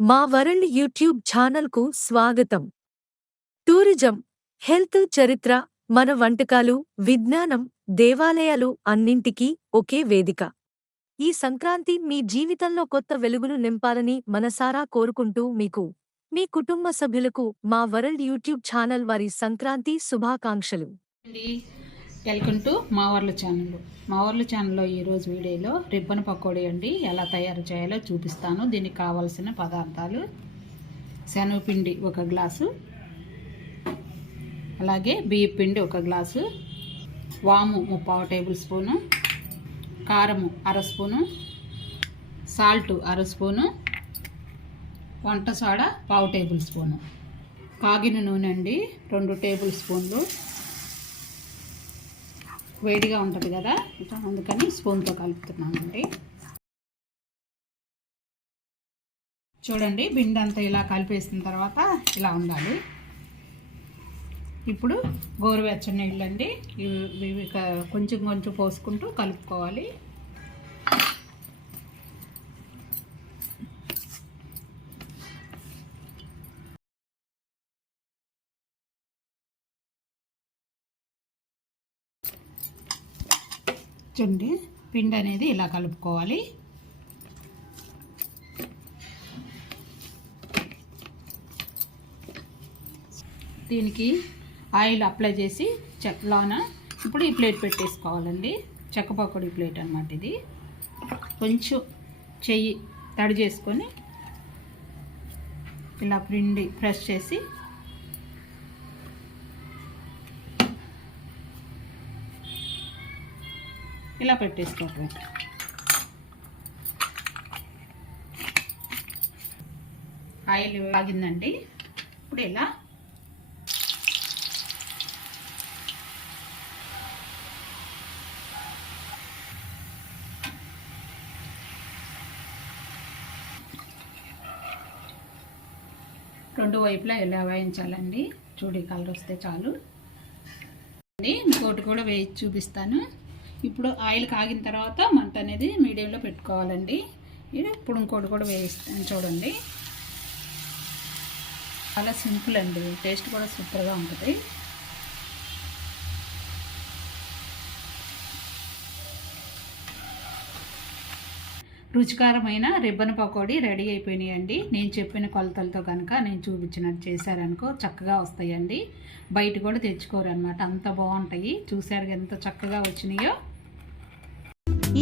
మా world YouTube ఛానల్కు స్వాగతం. టూరిజం హెల్త్ చరిత్ర మన వంటకాలు విజ్ఞానం దేవాలయాలు అన్నింటికీ ఒకే వేదిక. ఈ సంక్రాంతి మీ జీవితంలో కొత్త వెలుగులు నింపాలని మనసారా కోరుకుంటూ మీకు మీ కుటుంబ సభ్యులకు మా వరల్డ్ యూట్యూబ్ ఛానల్ వారి సంక్రాంతి శుభాకాంక్షలు. Welcome to Mavarla channel. Mavarla ఛానల్లో ఈరోజు వీడియోలో రిబ్బన్ పకోడీ అండి. ఎలా తయారు చేయాలో చూపిస్తాను. దీనికి కావాల్సిన పదార్థాలు శనగపిండి ఒక గ్లాసు అలాగే బియ్య పిండి ఒక గ్లాసు వాము ముప్పావు టేబుల్ స్పూను కారము అర స్పూను సాల్ట్ అర స్పూను వంట సోడా పావు టేబుల్ స్పూను. కాగిన నూనె అండి రెండు టేబుల్ స్పూన్లు. వేడిగా ఉంటుంది కదా? ఇట్లా అందుకని స్పూన్తో కలుపుతున్నానండి. చూడండి బిండి అంతా ఇలా కలిపేసిన తర్వాత ఇలా ఉండాలి. ఇప్పుడు గోరువెచ్చని నీళ్ళండి. ఇవి కొంచెం కొంచెం పోసుకుంటూ కలుపుకోవాలి. చూడండి పిండి అనేది ఇలా కలుపుకోవాలి. దీనికి ఆయిల్ అప్లై చేసి చెక్కలోన ఇప్పుడు ఈ ప్లేట్ పెట్టేసుకోవాలండి. చెక్క పకోడీ ప్లేట్ అనమాట ఇది. కొంచెం చెయ్యి తడి చేసుకొని ఇలా పిండి ప్రెస్ చేసి ఇలా పెట్టేసుకోవటం ఆయిల్ ఆగిందండి. ఇప్పుడు ఇలా రెండు వైపులా ఇలా వేయించాలండి. చూడి కలర్ వస్తే చాలు. అండి ఇంకోటి కూడా వేయి చూపిస్తాను. ఇప్పుడు ఆయిల్ కాగిన తర్వాత మంట అనేది మీడియంలో పెట్టుకోవాలండి. ఇది ఇప్పుడు ఇంకోటి కూడా వేయిస్తాను చూడండి. చాలా సింపుల్ అండి. టేస్ట్ కూడా సూపర్గా ఉంటుంది. రుచికరమైన రిబ్బన్ పకోడీ రెడీ అయిపోయినాయండి. నేను చెప్పిన కొలతలతో కనుక నేను చూపించినట్టు చేశారనుకో చక్కగా వస్తాయండి. బయట కూడా తెచ్చుకోరు అనమాట అంత బాగుంటాయి. చూశారు ఎంత చక్కగా వచ్చినాయో.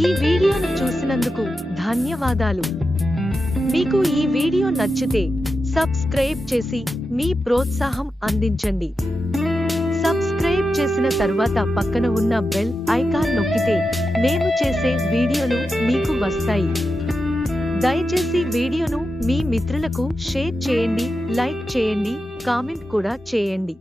ఈ వీడియోను చూసినందుకు ధన్యవాదాలు. మీకు ఈ వీడియో నచ్చితే సబ్స్క్రైబ్ చేసి మీ ప్రోత్సాహం అందించండి. సబ్స్క్రైబ్ చేసిన తర్వాత పక్కన ఉన్న బెల్ ఐకాన్ నొక్కితే మేము చేసే వీడియోలు మీకు వస్తాయి. దయచేసి వీడియోను మీ మిత్రులకు షేర్ చేయండి లైక్ చేయండి కామెంట్ కూడా చేయండి.